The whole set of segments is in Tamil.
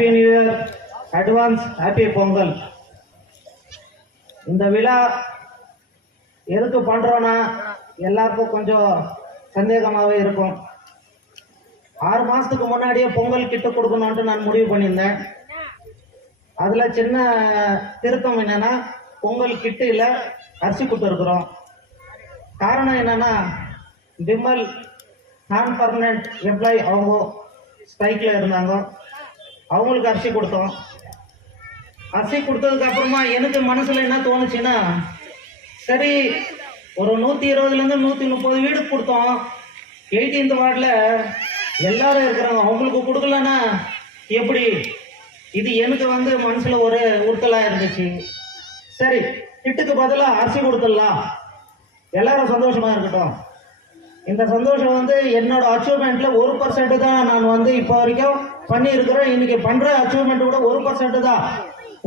Happy new year, advance happy Pongal. இந்த விழா எதுக்கு பண்றோம்னா எல்லாருக்கும் கொஞ்சம் சந்தேகமாகவே இருக்கும். 6 மாசத்துக்கு முன்னாடியே பொங்கல் கிட்ட கொடுக்கணும்ட்டு நான் முடிவு பண்ணியிருந்தேன். அதுல சின்ன திருத்தம் என்னன்னா, பொங்கல் கிட்டு இல்ல அரிசி கொடுத்துருக்குறோம். காரணம் என்னன்னா, விமல் நான் பர்மனன்ட் எம்ப்ளாயி அவங்க ஸ்ட்ரைக்ல இருந்தாங்க, அவங்களுக்கு அரிசி கொடுத்தோம். அரிசி கொடுத்ததுக்கு அப்புறமா எனக்கு மனசுல என்ன தோணுச்சுன்னா, சரி ஒரு 120லேருந்து 130 வீடு கொடுத்தோம். 18th வார்டில் எல்லாரும் இருக்கிறாங்க, அவங்களுக்கு கொடுக்கலன்னா எப்படி? இது எனக்கு மனசுல ஒரு உறுத்தலா இருந்துச்சு. சரி, கிட்டுக்கு பதிலாக அரிசி கொடுத்துடலாம், எல்லாரும் சந்தோஷமா இருக்கட்டும். இந்த சந்தோஷம் என்னோட அச்சீவ்மெண்ட்ல 1% தான் நான் இப்போ வரைக்கும் பண்ணி இருக்கிறேன். இன்னைக்கு பண்ற அச்சீவ்மெண்ட் கூட 1% தான்.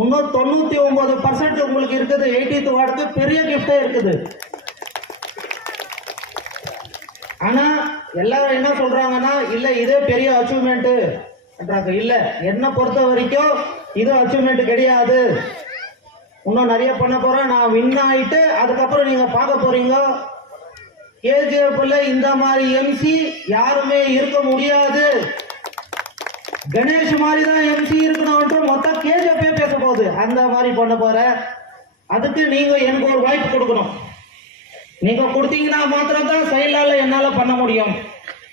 இன்னும் 99% உங்களுக்கு இருக்குது. 18th வார்டுக்கு பெரிய கிஃப்டே இருக்குது. ஆனா எல்லாரும் என்ன சொல்றாங்கன்னா, இல்ல இதே பெரிய அச்சீவ்மெண்ட். இல்ல, என்ன பொறுத்த வரைக்கும் இது அச்சீவ்மெண்ட் கிடையாது. இன்னும் நிறைய பண்ண போறேன். நான் வின் ஆயிட்டு அதுக்கப்புறம் நீங்க பார்க்க போறீங்க. கேஜிஎஃப்ல இந்த மாதிரி எம்சி யாருமே இருக்க முடியாது. கணேஷ் மாதிரி தான் எம்சி இருக்கணும், மொத்தம் கேஜிஎஃப் பேச போகுது. அந்த மாதிரி பண்ண போற. அதுக்கு நீங்க எனக்கு ஒரு வாய்ப்பு கொடுக்கணும். நீங்க கொடுத்தீங்கன்னா மாத்திரம் தான் செயலால என்னால பண்ண முடியும்,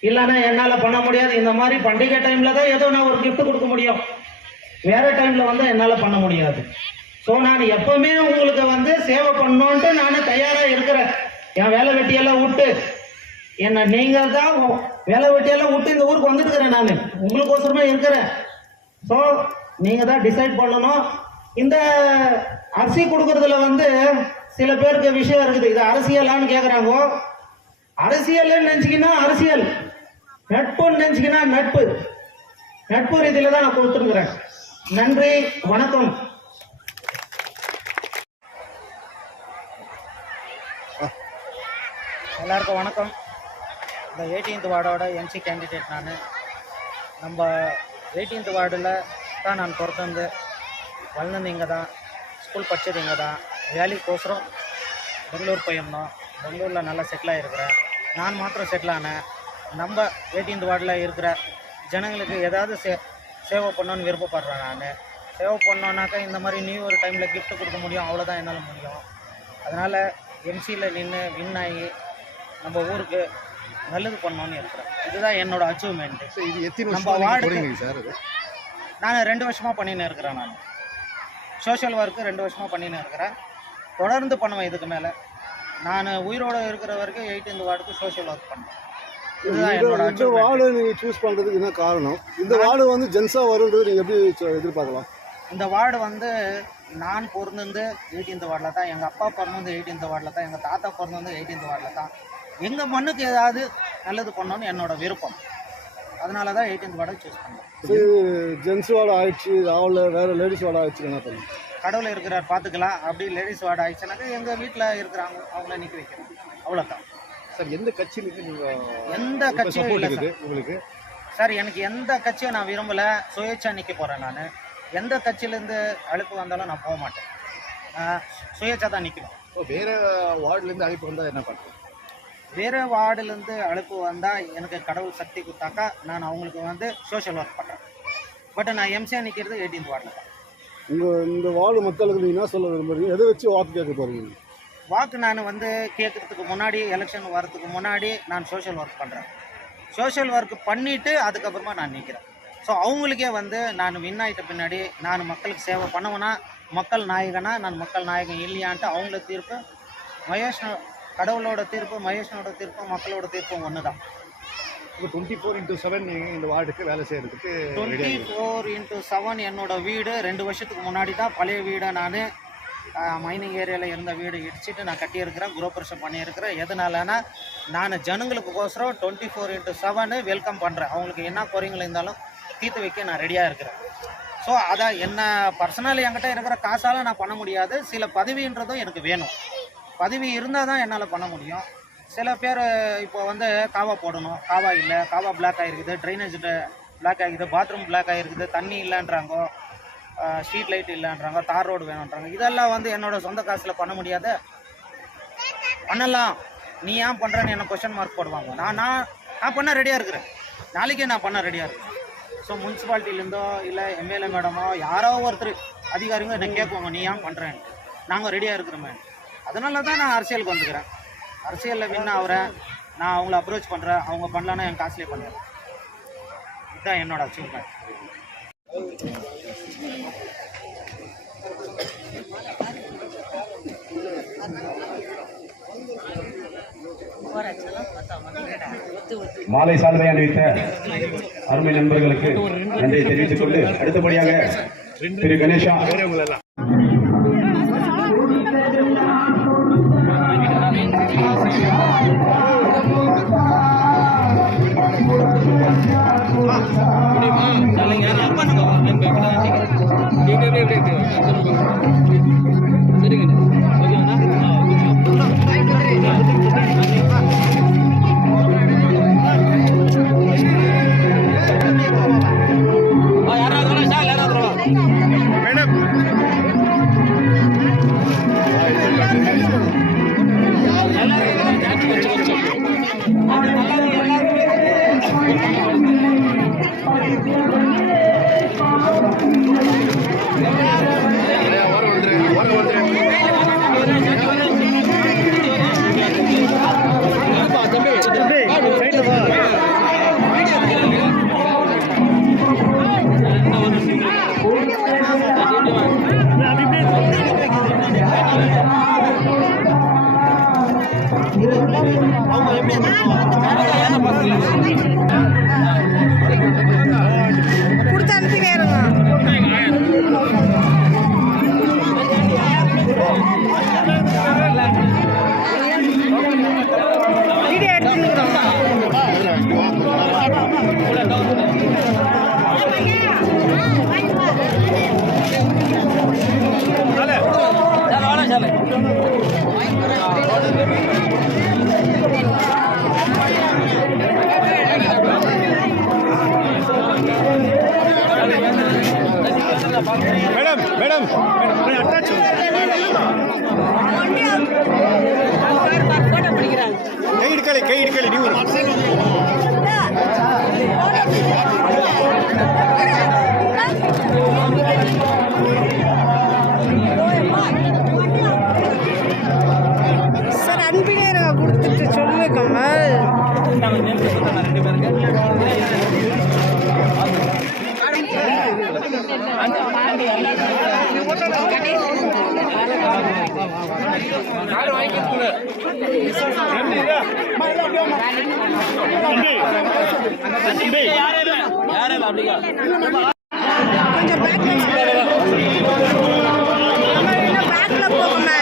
இல்லைன்னா என்னால பண்ண முடியாது. இந்த மாதிரி பண்டிகை டைம்ல தான் ஏதோ நான் ஒரு கிஃப்ட் கொடுக்க முடியும், வேற டைம்ல என்னால பண்ண முடியாது. ஸோ நான் எப்பவுமே உங்களுக்கு சேவை பண்ணணும்ட்டு நான் தயாரா இருக்கிறேன். என் வேலை வெட்டியெல்லாம் விட்டு என்ன நீங்க தான் வேலை வெட்டியெல்லாம் விட்டு இந்த ஊருக்கு வந்துட்டு இருக்கிறேன். நான் உங்களுக்கோசரமே இருக்கிறேன். ஸோ நீங்க தான் டிசைட் பண்ணணும். இந்த அரிசி கொடுக்கறதுல சில பேருக்கு விஷயம் இருக்குது. இது அரசியலான்னு கேட்குறாங்க. அரசியல் நினைச்சிக்கினா அரசியல், நட்புன்னு நினைச்சிக்கினா நட்பு. நட்பு ரீதியில தான் நான் கொடுத்துருக்கிறேன். நன்றி, வணக்கம். எல்லாருக்கும் வணக்கம். இந்த 18th வார்டோட எம்சி கேண்டிடேட் நான். நம்ம 18th வார்டில் தான் நான் பிறந்து வளர்ந்தது இங்கே தான், ஸ்கூல் படித்தது இங்கே தான். வேலைக்கோசரம் பெங்களூர் போயிருந்தோம். பெங்களூரில் நல்லா செட்டில் ஆகிருக்கிறேன். நான் மாத்திரம் செட்டில் ஆனேன். நம்ம 18th வார்டில் இருக்கிற ஜனங்களுக்கு ஏதாவது சேவை பண்ணணுன்னு விருப்பப்படுறேன். நான் சேவை பண்ணோன்னாக்கா இந்த மாதிரி நியூ இயர் டைமில் கிஃப்ட் கொடுக்க முடியும், அவ்வளோதான் என்னால் முடியும். அதனால் எம்சியில் நின்று வின் ஆகி நம்ம ஊருக்கு நல்லது பண்ணணும்னு இருக்கிறேன். இதுதான் என்னோட அச்சீவ்மெண்ட். நம்ம வார்டுக்கு நான் 2 வருஷமாக பண்ணின்னு இருக்கிறேன். நான் சோஷியல் ஒர்க்கு 2 வருஷமாக பண்ணின்னு இருக்கிறேன். தொடர்ந்து பண்ணுவேன். இதுக்கு மேலே நான் உயிரோடு இருக்கிற வரைக்கும் 18th வார்டுக்கு சோஷியல் ஒர்க் பண்ணுறேன். இதுதான் என்னோட அச்சீவ்மெண்ட். வார்டு நீங்கள் சூஸ் பண்ணுறதுக்கு என்ன காரணம்? இந்த வார்டு ஜென்ஸாக வருன்றது நீங்கள் எப்படி எதிர்பார்க்கலாம்? இந்த வார்டு நான் பிறந்தது 18th வார்டில் தான். எங்கள் அப்பா பிறந்தது 18th வார்டில் தான். எங்கள் தாத்தா பிறந்தது 18th வார்டில் தான். எங்கள் மண்ணுக்கு ஏதாவது நல்லது பண்ணணும்னு என்னோட விருப்பம். அதனால தான் 18th வார்டை சூஸ் பண்ணேன். ஜென்ஸ் வார்டு ஆயிடுச்சு, ராவில் வேறு லேடிஸ் வார்டு ஆயிடுச்சு, என்ன பண்ணுங்க? கடவுள் இருக்கிறார், பார்த்துக்கலாம். அப்படி லேடிஸ் வார்டு ஆயிடுச்சுனாக்கா எங்கள் வீட்டில் இருக்கிறாங்க, அவங்கள நிற்க வைக்கிறோம், அவ்வளோதான். சார், எந்த கட்சியிலுக்கு நீங்கள் எந்த கட்சியும் இல்லை உங்களுக்கு? சார், எனக்கு எந்த கட்சியும் நான் விரும்பலை. சுயேட்சா நிற்க போகிறேன். நான் எந்த கட்சியிலேருந்து அழைப்பு வந்தாலும் நான் போக மாட்டேன். சுயேட்சா தான் நிற்கணும். வேறு வார்டுலேருந்து அழைப்பு வந்தால் என்ன பண்ணுறேன்? வேறு வார்டுலேருந்து அழைப்பு வந்தால் எனக்கு கடவுள் சக்தி கொடுத்தாக்கா நான் அவங்களுக்கு சோஷியல் ஒர்க் பண்ணுறேன். பட் நான் எம்சியாக நிற்கிறது 18th வார்டில் தான். இந்த வார்டு மக்களுக்கு நீங்கள் என்ன சொல்ல விரும்புறீங்க? எதை வச்சு வாக்கு கேட்க போகிறீங்க? வாக்கு நான் கேட்கறதுக்கு முன்னாடி, எலெக்ஷன் வரதுக்கு முன்னாடி நான் சோஷியல் ஒர்க் பண்ணுறேன். சோஷியல் ஒர்க் பண்ணிவிட்டு அதுக்கப்புறமா நான் நிற்கிறேன். ஸோ அவங்களுக்கே நான் வின் ஆகிட்ட பின்னாடி நான் மக்களுக்கு சேவை பண்ணுவேன்னா, மக்கள் நாயகனா, நான் மக்கள் நாயகன் இல்லையான்ட்டு அவங்கள தீர்ப்பு, மகேஷ் கடவுளோட தீர்ப்பு, மகேஷனோட தீர்ப்பு, மக்களோட தீர்ப்பும் ஒன்று தான். 24/7 நீங்கள் இந்த வார்டுக்கு வேலை செய்கிறதுக்கு 24/7 என்னோட வீடு 2 வருஷத்துக்கு முன்னாடி தான் பழைய வீடை நான் மைனிங் ஏரியாவில் இருந்த வீடு இடிச்சிட்டு நான் கட்டியிருக்கிறேன், குரோபரேஷன் பண்ணியிருக்கிறேன். எதனாலனா நான் ஜனங்களுக்கோசரம் 24/7 வெல்கம் பண்ணுறேன். அவங்களுக்கு என்ன குறைகள் இருந்தாலும் தீர்த்து வைக்க நான் ரெடியாக இருக்கிறேன். ஸோ அதான் என்ன பர்சனல் என்கிட்ட இருக்கிற காசால் நான் பண்ண முடியாது. சில பதவின்றதும் எனக்கு வேணும். பதவி இருந்தால் தான் என்னால் பண்ண முடியும். சில பேர் இப்போ காவா போடணும், காவா இல்லை, காவா பிளாக் ஆகிருக்குது, ட்ரைனேஜ் பிளாக் ஆகிடுது, பாத்ரூம் பிளாக் ஆகிருக்குது, தண்ணி இல்லைன்றாங்க, ஸ்ட்ரீட் லைட் இல்லைன்றாங்க, தார் ரோடு வேணுன்றாங்க. இதெல்லாம் வந்து என்னோடய சொந்த காசில் பண்ண முடியாத. பண்ணலாம், நீ ஏன் பண்ணுறேன்னு என்ன கொஸ்டின் மார்க் போடுவாங்க. நான் பண்ண ரெடியாக இருக்கிறேன், நாளைக்கே நான் பண்ண ரெடியாக இருக்கேன். ஸோ முனிசிபாலிட்டிலேருந்தோ இல்லை எம்எல்ஏ மேடமோ யாரோ ஒருத்தர் அதிகாரிங்க என்ன கேட்குவாங்க, நீ ஏன் பண்ணுறேன்ட்டு. நாங்கள் ரெடியாக இருக்கிறோமே. அதனால தான் நான் அரசியலுக்கு வந்துக்கிறேன். அரசியலில் வின் ஆகிறேன், நான் அவங்கள அப்ரோச் பண்ணுறேன், அவங்க பண்ணலான்னா என் காசுலேயே பண்ணுறேன். இதுதான் என்னோட அச்சீவ்மெண்ட். மாலை சால்வை அணிவித்த அருமை நண்பர்களுக்கு நன்றியை தெரிவித்துக் கொண்டு அடுத்தபடியாக திரு கணேஷா கொடுத்து அனுப்பிங்க. வீடியோ மேடம் மேடம் ಕೈ ಹಿಡ್ಕೊಳ್ಳಿ ನೀವು சார் அன்பினே கொடுத்துட்டு சொல்லுங்க கமல். கொஞ்சம் பேக்ல போகணும்.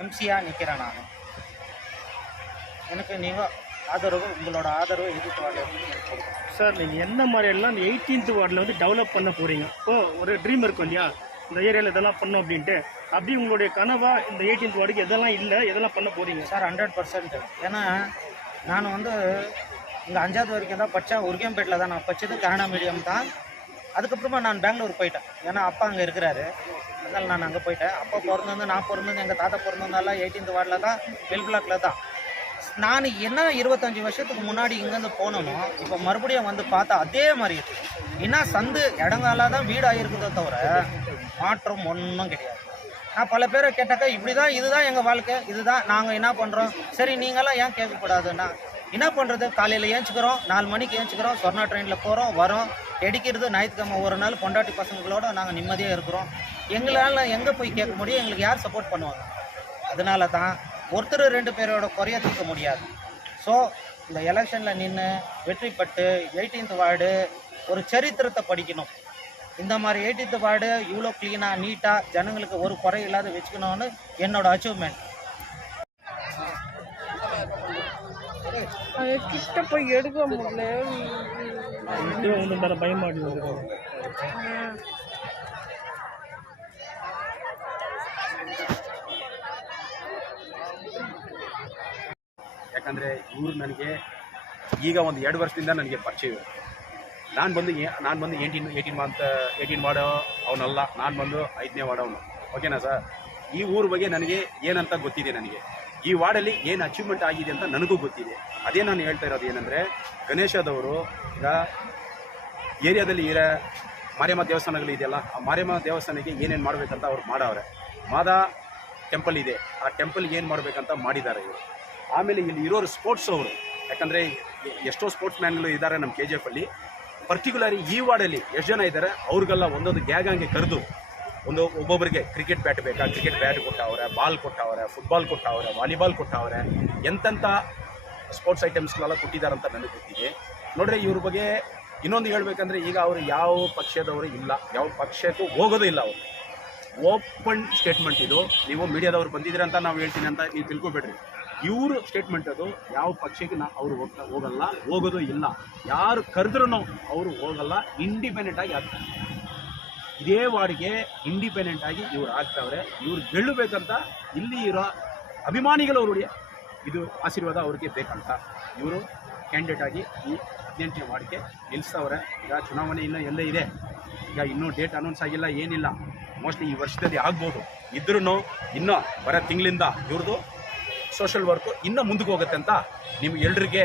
எம்சியாக நிற்கிறேன் நான். எனக்கு நீங்கள் ஆதரவு, உங்களோட ஆதரவு எதிர்த்து வார்டு சார் நீங்கள் எந்த மாதிரியெல்லாம் இந்த 18th வார்டில் வந்து டெவலப் பண்ண போகிறீங்க? இப்போ ஒரு ட்ரீம் இருக்கும் இல்லையா, இந்த ஏரியாவில் இதெல்லாம் பண்ணோம் அப்படின்ட்டு. அப்படி உங்களுடைய கனவா இந்த 18th வார்டுக்கு எதெல்லாம் இல்லை, எதெல்லாம் பண்ண போகிறீங்க? சார் 100%. ஏன்னா நான் வந்து இங்கே 5வது வரைக்கும் தான் படித்தேன். உருகம்பேட்டில் தான் நான் படித்தது, கன்னடா மீடியம் தான். அதுக்கப்புறமா நான் பெங்களூர் போயிட்டேன். ஏன்னா அப்பா அங்கே இருக்கிறாரு, அதனால் நான் அங்கே போயிட்டேன். அப்பா பிறந்தது, நான் பிறந்தது, எங்கள் தாத்தா பிறந்ததால 18th வார்டில் தான், வெல் பிளாக்கில் தான். நான் என்ன 25 வருஷத்துக்கு முன்னாடி இங்கேருந்து போனோமோ இப்போ மறுபடியும் வந்து பார்த்தா அதே மாதிரி இருக்குது. ஏன்னா சந்து இடங்கால தான் வீடு ஆகிருக்குதோ தவிர மாற்றம் ஒன்றும் கிடையாது. நான் பல பேரை கேட்டாக்கா இப்படி தான், இதுதான் எங்கள் வாழ்க்கை, இதுதான் நாங்கள் என்ன பண்ணுறோம். சரி நீங்களாம் ஏன் கேட்கக்கூடாதுன்னா என்ன பண்ணுறது? காலையில் ஏஞ்சிக்கிறோம், 4 மணிக்கு ஏஞ்சிக்கிறோம், சொர்ணா ட்ரெயினில் போகிறோம் வரோம், எடுக்கிறது ஞாயிற்றுக்கிழமை ஒரு நாள் பொண்டாட்டி பசங்களோட நாங்கள் நிம்மதியாக இருக்கிறோம். எங்களால் எங்கே போய் கேட்க முடியும்? எங்களுக்கு யார் சப்போர்ட் பண்ணுவாங்க? அதனால தான் ஒருத்தர் 2 பேரோட குறைய தீர்க்க முடியாது. ஸோ இந்த எலெக்ஷனில் நின்று வெற்றி பெற்று 18th வார்டு ஒரு சரித்திரத்தை படிக்கணும். இந்த மாதிரி 18th வார்டு இவ்வளோ க்ளீனாக நீட்டாக ஜனங்களுக்கு ஒரு குறை இல்லாத வச்சுக்கணும்னு என்னோட அச்சீவ்மெண்ட். கிட்ட போய் எடுக்க முடியல. ஒன்று பயமாடி வந்து ಯಾಕಂದರೆ ಇವರು ನನಗೆ ಈಗ ಒಂದು 2 ವರ್ಷದಿಂದ ನನಗೆ ಪರಿಚಯ. ನಾನು ಬಂದು 18 ವಾರ್ಡ್ ಅವನಲ್ಲ, ನಾನು ಬಂದು 5ನೇ ವಾರ್ಡ್ ಅವನು. ಓಕೆನಾ ಸರ್? ಈ ಊರ ಬಗ್ಗೆ ನನಗೆ ಏನಂತ ಗೊತ್ತಿದೆ. ನನಗೆ ಈ ವಾರ್ಡಲ್ಲಿ ಏನು ಅಚೀವ್ಮೆಂಟ್ ಆಗಿದೆ ಅಂತ ನನಗೂ ಗೊತ್ತಿದೆ. ಅದೇ ನಾನು ಹೇಳ್ತಾ ಇರೋದು ಏನಂದರೆ, ಗಣೇಶದವರು ಈಗ ಏರಿಯಾದಲ್ಲಿ ಇರೋ ಮಾರಿಯಮ್ಮ ದೇವಸ್ಥಾನಗಳು ಇದೆಯಲ್ಲ, ಆ ಮಾರಿಯಮ್ಮ ದೇವಸ್ಥಾನಕ್ಕೆ ಏನೇನು ಮಾಡಬೇಕಂತ ಅವ್ರು ಮಾಡವ್ರೆ. ಮಾದಾ ಟೆಂಪಲ್ ಇದೆ, ಆ ಟೆಂಪಲ್ಗೆ ಏನು ಮಾಡಬೇಕಂತ ಮಾಡಿದ್ದಾರೆ ಇವರು. ಆಮೇಲೆ ಇಲ್ಲಿ ಇರೋರು ಸ್ಪೋರ್ಟ್ಸ್ ಅವರು, ಯಾಕಂದರೆ ಎಷ್ಟೋ ಸ್ಪೋರ್ಟ್ಸ್ ಮ್ಯಾನ್ಗಳು ಇದ್ದಾರೆ ನಮ್ಮ KGF ಅಲ್ಲಿ. ಪರ್ಟಿಕ್ಯುಲರಿ ಈ ವಾರ್ಡಲ್ಲಿ ಎಷ್ಟು ಜನ ಇದ್ದಾರೆ ಅವ್ರಿಗೆಲ್ಲ ಒಂದೊಂದು ಗ್ಯಾಗಂಗೆ ಕರೆದು ಒಬ್ಬೊಬ್ಬರಿಗೆ ಕ್ರಿಕೆಟ್ ಬ್ಯಾಟ್ ಬೇಕಾ, ಕ್ರಿಕೆಟ್ ಬ್ಯಾಟ್ ಕೊಟ್ಟವ್ರೆ, ಬಾಲ್ ಕೊಟ್ಟವ್ರೆ, ಫುಟ್ಬಾಲ್ ಕೊಟ್ಟವ್ರೆ, ವಾಲಿಬಾಲ್ ಕೊಟ್ಟವ್ರೆ, ಎಂತೆಂಥ ಸ್ಪೋರ್ಟ್ಸ್ ಐಟಮ್ಸ್ಗಳೆಲ್ಲ ಕೊಟ್ಟಿದ್ದಾರಂತ ನನಗೆ ಗೊತ್ತಿದೆ. ನೋಡ್ರಿ, ಇವ್ರ ಬಗ್ಗೆ ಇನ್ನೊಂದು ಹೇಳಬೇಕಂದ್ರೆ, ಈಗ ಅವರು ಯಾವ ಪಕ್ಷದವರು ಇಲ್ಲ, ಯಾವ ಪಕ್ಷಕ್ಕೂ ಹೋಗೋದು ಇಲ್ಲ. ಅವರು ಓಪನ್ ಸ್ಟೇಟ್ಮೆಂಟ್ ಇದು. ನೀವು ಮೀಡಿಯಾದವ್ರು ಬಂದಿದ್ದೀರ ಅಂತ ನಾವು ಹೇಳ್ತೀನಿ ಅಂತ ನೀವು ತಿಳ್ಕೊಬೇಡ್ರಿ. ಇವರು ಸ್ಟೇಟ್ಮೆಂಟ್ ಅದು. ಯಾವ ಪಕ್ಷಕ್ಕೆ ಅವರು ಹೋಗಲ್ಲ, ಹೋಗೋದು ಇಲ್ಲ. ಯಾರು ಕರೆದ್ರೂ ಅವರು ಹೋಗಲ್ಲ, ಇಂಡಿಪೆಂಡೆಂಟ್ ಆಗಿ ಆಗ್ತಾರೆ. ಇದೇ ವಾರ್ಡ್ಗೆ ಇಂಡಿಪೆಂಡೆಂಟ್ ಆಗಿ ಇವ್ರು ಆಗ್ತಾವ್ರೆ. ಇವ್ರು ಗೆಲ್ಲಬೇಕಂತ ಇಲ್ಲಿ ಇರೋ ಅಭಿಮಾನಿಗಳು ಇದು ಆಶೀರ್ವಾದ ಅವ್ರಿಗೆ ಬೇಕಂತ ಇವರು ಕ್ಯಾಂಡಿಡೇಟ್ ಆಗಿ ಈ 18ನೇ ವಾರ್ಡ್ಗೆ ನಿಲ್ಲಿಸ್ತವ್ರೆ. ಈಗ ಚುನಾವಣೆ ಇನ್ನೂ ಎಲ್ಲೇ ಇದೆ, ಈಗ ಇನ್ನೂ ಡೇಟ್ ಅನೌನ್ಸ್ ಆಗಿಲ್ಲ, ಏನಿಲ್ಲ. ಮೋಸ್ಟ್ಲಿ ಈ ವರ್ಷದಲ್ಲಿ ಆಗ್ಬೋದು. ಇದ್ರೂ ಇನ್ನೂ ಬರೋ ತಿಂಗಳಿಂದ ಇವ್ರದ್ದು ಸೋಷಲ್ ವರ್ಕು ಇನ್ನೂ ಮುಂದಕ್ಕೆ ಹೋಗುತ್ತೆ ಅಂತ ನಿಮ್ಗೆ ಎಲ್ರಿಗೆ